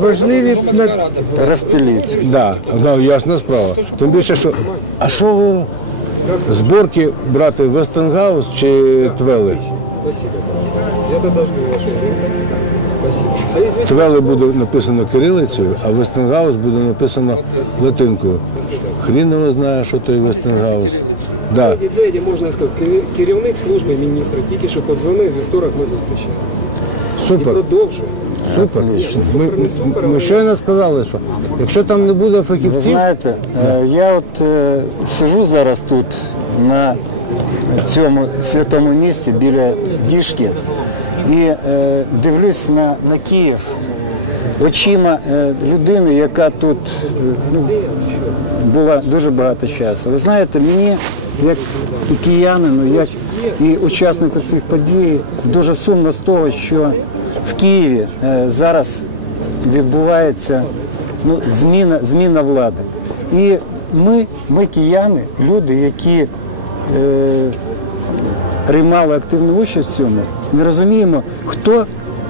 важливі на Розпиліть. Да, да, ясна справа. Тим більше, що. А що ви зборки брати Вестенгаус чи Твели? Твели буде написано кирилицею, а Вестенгаус буде написано латинкою. Хрін його знає, що той Вестенгаус. Да. Деді можна сказати, керівник служби міністра тільки що подзвонив, вівторок ми зустрічали. І Супер, продовжує. Супер. Ми, ми, ми щойно сказали, що якщо там не буде Ви фахівців, знаєте, е, я от е, сижу зараз тут на цьому святому місці біля діжки і е, дивлюсь на, на Київ очима е, людини, яка тут е, ну, була дуже багато часу. Ви знаєте, мені, як і киянину, як і учаснику цих подій, дуже сумно з того, що в Києві е, зараз відбувається ну, зміна, зміна влади. І ми, ми кияни, люди, які е, приймали активну участь в цьому, не розуміємо, хто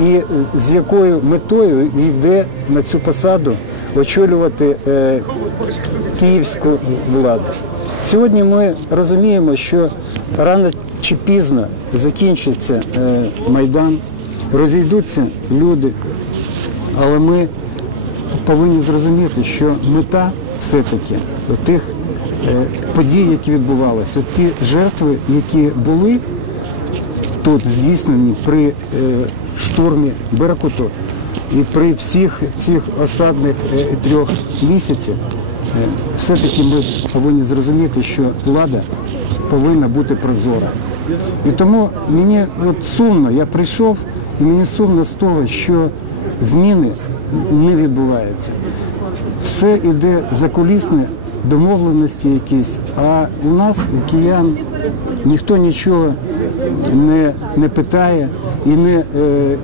і з якою метою йде на цю посаду очолювати е, київську владу. Сьогодні ми розуміємо, що рано чи пізно закінчиться е, Майдан, розійдуться люди, але ми повинні зрозуміти, що мета все-таки тих е, подій, які відбувалися, ті жертви, які були тут здійснені при е, штурмі Беркуту і при всіх цих осадних е, трьох місяців, все-таки ми повинні зрозуміти, що влада повинна бути прозора. І тому мені от сумно, я прийшов, і мені сумно з того, що зміни не відбуваються. Все йде закулісне, домовленості якісь, а у нас, у киян, ніхто нічого не, не питає і не е,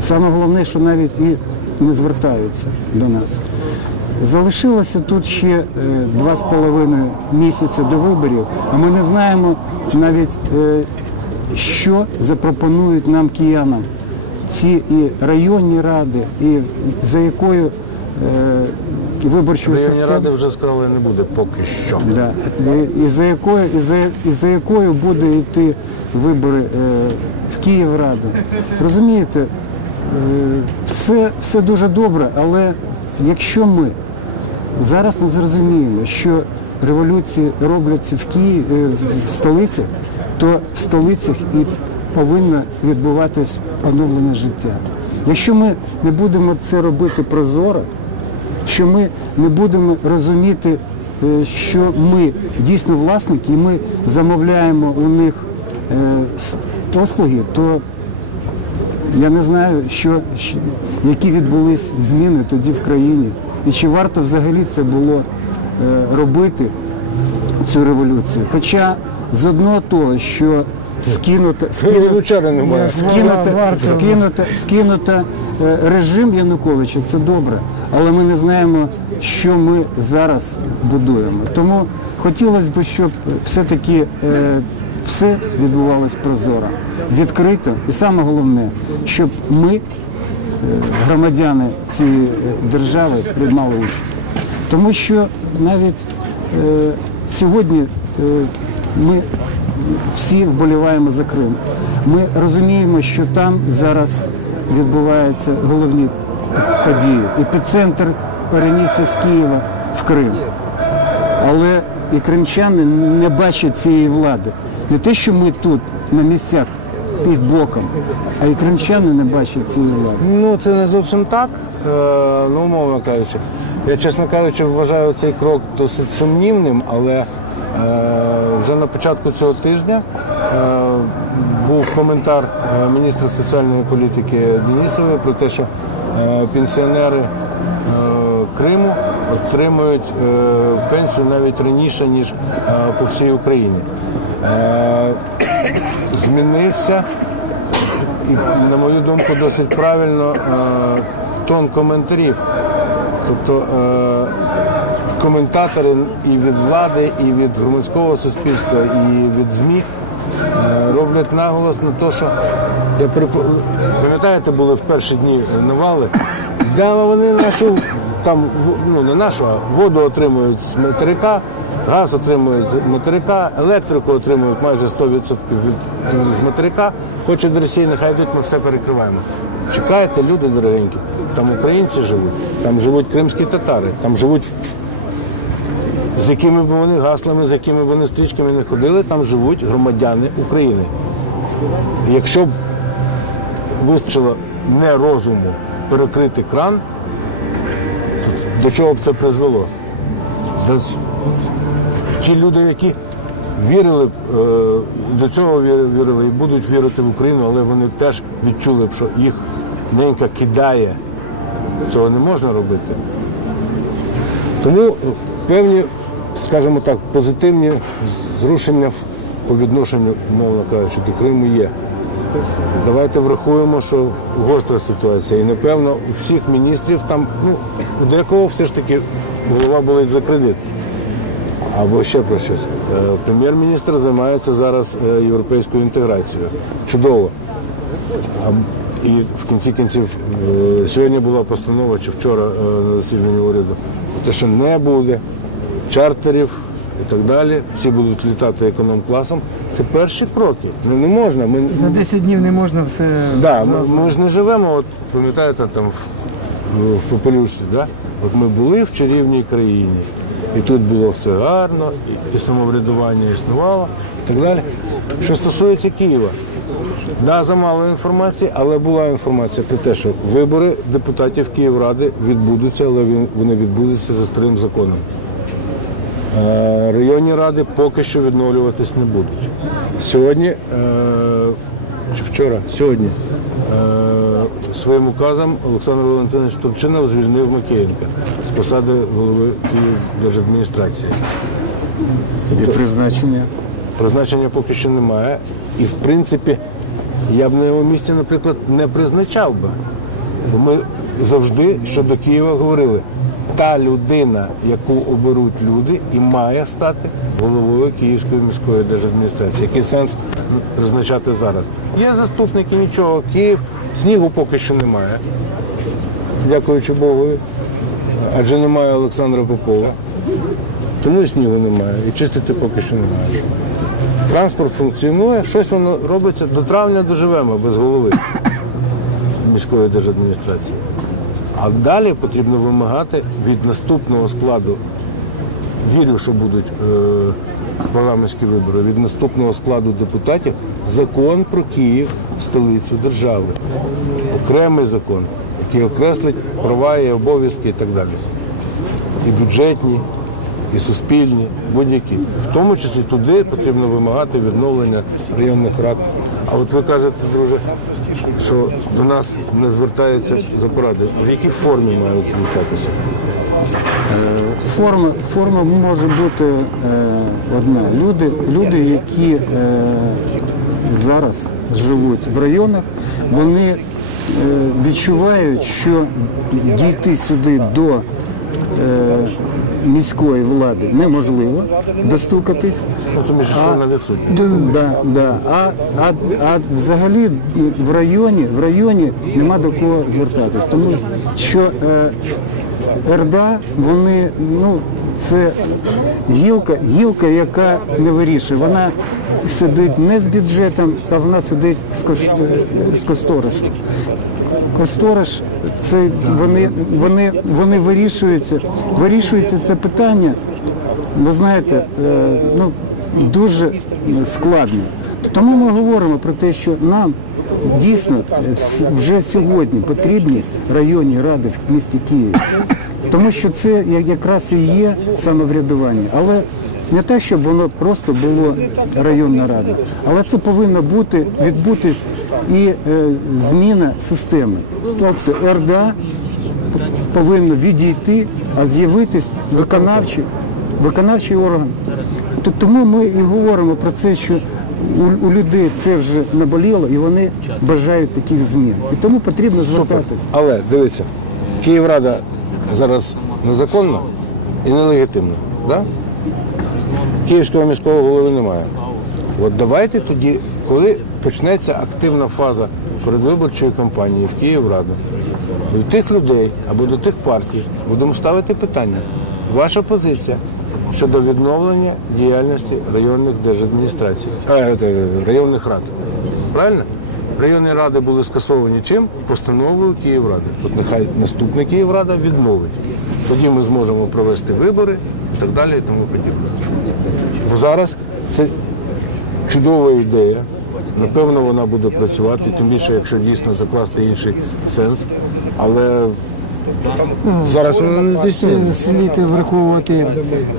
саме головне, що навіть і не звертаються до нас. Залишилося тут ще е, два з половиною місяці до виборів, а ми не знаємо навіть, е, що запропонують нам киянам ці і районні ради, і за якою е, виборчою районні ради вже сказали, не буде поки що. Да. І, і, за якою, і, за, і за якою буде йти вибори е, в Київраду. Розумієте, е, все, все дуже добре, але якщо ми зараз не зрозуміємо, що революції робляться в Києві, е, в столицях, то в столицях і повинно відбуватись оновлене життя. Якщо ми не будемо це робити прозоро, що ми не будемо розуміти, е, що ми дійсно власники, і ми замовляємо у них е, послуги, то я не знаю, що, які відбулись зміни тоді в країні, і чи варто взагалі це було е, робити, цю революцію. Хоча з одного того, що скинуто, скинуто, Вивчали немає. скинуто, скинуто, скинуто е, режим Януковича, це добре, але ми не знаємо, що ми зараз будуємо. Тому хотілося б, щоб все-таки е, все відбувалось прозоро, відкрито, і саме головне, щоб ми, е, громадяни цієї держави, приймали участь. Тому що навіть е, сьогодні е, ми всі вболіваємо за Крим. Ми розуміємо, що там зараз відбуваються головні події. Епіцентр перенісся з Києва в Крим. Але і кримчани не бачать цієї влади. Не те, що ми тут на місцях під боком, а і кримчани не бачать цієї влади. Ну, це не зовсім так, е, ну, умовно кажучи. Я, чесно кажучи, вважаю цей крок досить сумнівним, але е, вже на початку цього тижня е, був коментар е, міністра соціальної політики Денісової про те, що е, пенсіонери Криму отримують пенсію навіть раніше, ніж по всій Україні. Змінився і, на мою думку, досить правильно тон коментарів. Тобто коментатори і від влади, і від громадського суспільства, і від ЗМІ е, роблять наголос на те, що я припо- пам'ятаєте, були в перші дні навали, де вони нашу там ну не нашу, а воду отримують з материка, газ отримують з материка, електрику отримують майже 100% від з материка. Хочуть до Росії, нехай йдуть, ми все перекриваємо. Чекайте, люди дорогенькі. Там українці живуть, там живуть кримські татари, там живуть з якими б вони гаслами, з якими б вони стрічками не ходили, там живуть громадяни України. Якщо б вистачило не розуму перекрити кран, то до чого б це призвело? Ті люди, які вірили б, е, до цього вірили і будуть вірити в Україну, але вони теж відчули б, що їх ненька кидає. Цього не можна робити. Тому певні, скажімо так, позитивні зрушення по відношенню, мовно кажучи, до Криму є. Давайте врахуємо, що гостра ситуація. І напевно у всіх міністрів там, ну, у декого все ж таки голова болить за кредит. Або ще про щось. Е, Прем'єр-міністр займається зараз е, європейською інтеграцією. Чудово. І в кінці кінців е, сьогодні була постанова чи вчора на засіданні уряду, те, що не буде чартерів і так далі. Всі будуть літати економ-класом. Це перші кроки. Ну не можна. Ми, За 10 днів не можна все. Да, ми, ми ж не живемо, от пам'ятаєте, там в, в Попелюшці, да? От ми були в чарівній країні, і тут було все гарно, і, і самоврядування існувало, і так далі. Що стосується Києва, да, замало інформації, але була інформація про те, що вибори депутатів Київради відбудуться, але вони відбудуться за старим законом. Е, Районні ради поки що відновлюватись не будуть. Сьогодні, е, чи вчора, сьогодні, е, своїм указом Олександр Валентинович Турчинов звільнив Макеєнка з посади голови Київдержадміністрації. І призначення. Призначення поки що немає. І в принципі, я б на його місці, наприклад, не призначав би. Бо ми завжди щодо Києва говорили, та людина, яку оберуть люди, і має стати головою Київської міської держадміністрації. Який сенс призначати зараз? Є заступники, нічого. Київ, снігу поки що немає. Дякуючи Богу. Адже немає Олександра Попова. Тому і снігу немає. І чистити поки що немає. Транспорт функціонує, щось воно робиться. До травня доживемо без голови міської держадміністрації. А далі потрібно вимагати від наступного складу, вірю, що будуть е, парламентські вибори, від наступного складу депутатів закон про Київ, столицю держави. Окремий закон, який окреслить права і обов'язки і так далі. І бюджетні, і суспільні, будь-які. В тому числі туди потрібно вимагати відновлення районних рад. А от ви кажете, друже, що до нас не звертаються за порадою. В якій формі мають звертатися? Форма, форма може бути е, одна. Люди, люди, які е, зараз живуть в районах, вони е, відчувають, що дійти сюди до е, міської влади неможливо достукатись. Ну, відсутня. Да, да. А, а, а взагалі в районі, в районі нема до кого звертатись. Тому що е, РДА, вони, ну, це гілка, гілка, яка не вирішує. Вона сидить не з бюджетом, а вона сидить з, кош, е, з косторишем. Косториш, це вони, вони, вони вирішуються, вирішується це питання, ви знаєте, е, ну, дуже складно. Тому ми говоримо про те, що нам дійсно вже сьогодні потрібні районні ради в місті Києві. Тому що це якраз і є самоврядування. Але не те, щоб воно просто було районна рада, але це повинно бути відбутись і е, зміна системи. Тобто РДА повинно відійти, а з'явитись виконавчий, виконавчий орган. Тому ми і говоримо про це, що у, у людей це вже наболіло і вони бажають таких змін. І тому потрібно звертатись. Але дивіться, Київрада зараз незаконна, і нелегітимно. Да? Київського міського голови немає. От давайте тоді, коли почнеться активна фаза передвиборчої кампанії в Київраду, до тих людей або до тих партій будемо ставити питання. Ваша позиція щодо відновлення діяльності районних держадміністрацій, е, е, районних рад. Правильно? Районні ради були скасовані чим? Постановою Київради. От нехай наступна Київрада відмовить. Тоді ми зможемо провести вибори і так далі і тому подібне. Зараз це чудова ідея. Напевно, вона буде працювати, тим більше, якщо дійсно закласти інший сенс. Але зараз здійснює. слід враховувати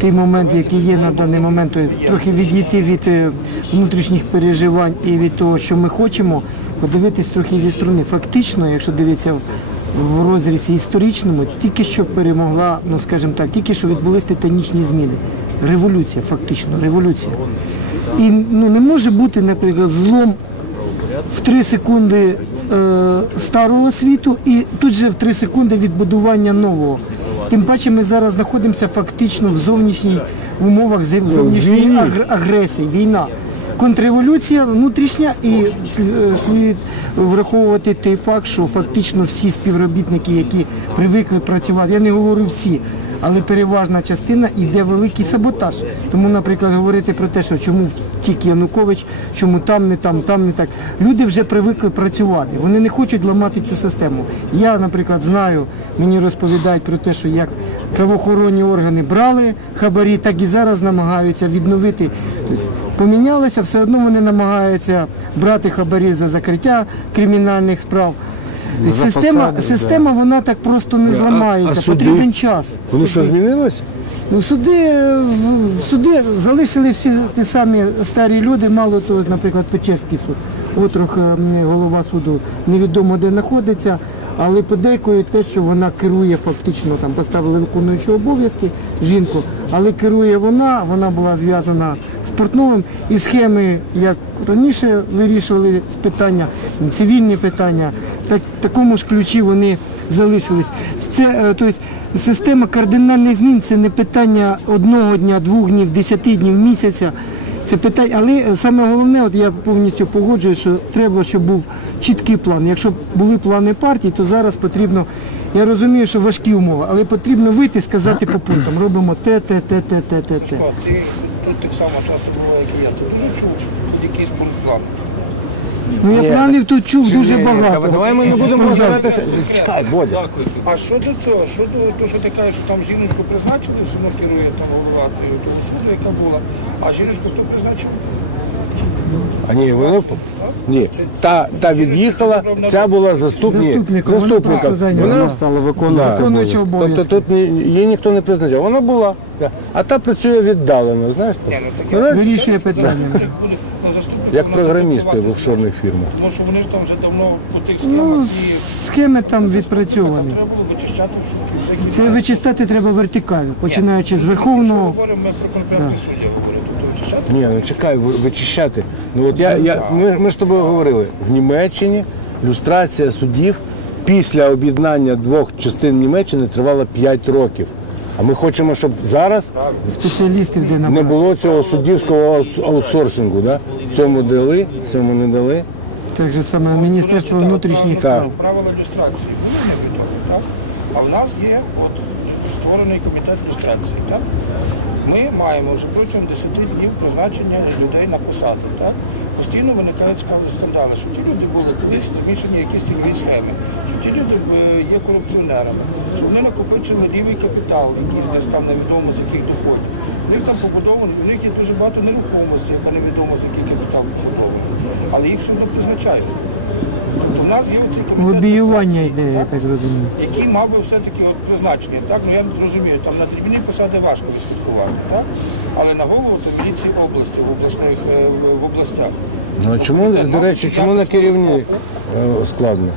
ті моменти, які є на даний момент, тобто трохи відійти від е, внутрішніх переживань і від того, що ми хочемо, подивитись трохи зі сторони. Фактично, якщо дивитися в розрізі історичному, тільки що перемогла, ну скажімо так, тільки що відбулись титанічні зміни. Революція, фактично, революція. І ну, не може бути, наприклад, злом в 3 секунди е, старого світу і тут же в 3 секунди відбудування нового. Тим паче ми зараз знаходимося фактично в зовнішній в умовах зовнішньої агресії, війна. Контрреволюція внутрішня і слід- е, слід враховувати той факт, що фактично всі співробітники, які привикли працювати, я не говорю всі, але переважна частина йде великий саботаж. Тому, наприклад, говорити про те, що чому втік Янукович, чому там не там, там не так. Люди вже привикли працювати. Вони не хочуть ламати цю систему. Я, наприклад, знаю, мені розповідають про те, що як правоохоронні органи брали хабарі, так і зараз намагаються відновити. Тобто помінялися, все одно вони намагаються брати хабарі за закриття кримінальних справ. Тобто система, фасади, система вона так просто не зламається, суди? потрібен час. Воно що змінилось? Ну, суди, в- суди залишили всі ті самі старі люди, мало того, наприклад, Печерський суд. Отрох ем, голова суду невідомо де знаходиться, але подейкують те, що вона керує фактично, там поставили виконуючу обов'язки жінку, але керує вона, вона була зв'язана з Портновим і схеми, як раніше вирішували з питання, цивільні питання, так такому ж ключі вони залишились. Це е, тобто, система кардинальних змін це не питання одного дня, двох днів, десяти днів, місяця. Це питання, але саме головне, от я повністю погоджуюся, що треба, щоб був чіткий план. Якщо були плани партій, то зараз потрібно. Я розумію, що важкі умови, але потрібно вийти і сказати по пунктам. Робимо те, те, те, те, те, те, те. Тут так само часто буває, як і я. Ти дуже чув тут якийсь пункт. Ну я планів тут чув дуже Ні, ні, багато. Давай ми не будемо розбиратися. Чекай, Бодя. А що до цього? Що до того, що ти кажеш, що там жіночку призначили, все одно керує там голова того суду, яка була. А жіночку хто призначив? А ні, воно ні. Та, та від'їхала, ця була заступник. Заступником. Вона Заступником. просто зайняла. Вона стала виконувати виконуючи Тобто тут ні- її ніхто не призначав. Вона була. А та працює віддалено, знаєш? Ні, ну Ну, Вирішує питання. буде на заступнику. Як програмісти в офшорних фірмах. Тому що вони ж там вже давно по тих Ну, схемах і схеми там відпрацьовані. треба було вичищати всякі. Це вичистати треба вертикально, починаючи з верховного. говоримо, ми про конкретних суддів говоримо, вичищати. Ні, ну чекай, ви- вичищати. Ну от я, я ми, ми ж з тобою говорили. В Німеччині люстрація суддів після об'єднання двох частин Німеччини тривала 5 років. А ми хочемо, щоб зараз спеціалістів, де не було цього суддівського аутсорсингу. Да? Цьому дали, цьому не дали. так же саме Міністерство внутрішніх справ. Правила люстрації були невідомі, так? А в нас є от створений комітет люстрації, так? Ми маємо вже протягом 10 днів призначення людей на посади, так? Постійно виникають скандали, що ті люди були колись змішані якісь тіньові схеми, що ті люди е, є корупціонерами, що вони накопичили лівий капітал, якийсь десь там невідомо з яких доходів. У них там побудовано, у них є дуже багато нерухомості, яка невідомо з який капітал побудований. Але їх одно призначають. Тобто в нас є оцей комітет Лобіювання йде, я так? розумію. який мав би все-таки от призначення. Так? Ну я розумію, там на дрібні посади важко відслідкувати, так? але на голову то міліції області, в обласних е, в областях. Ну чому, до речі, чому на керівні е, складно?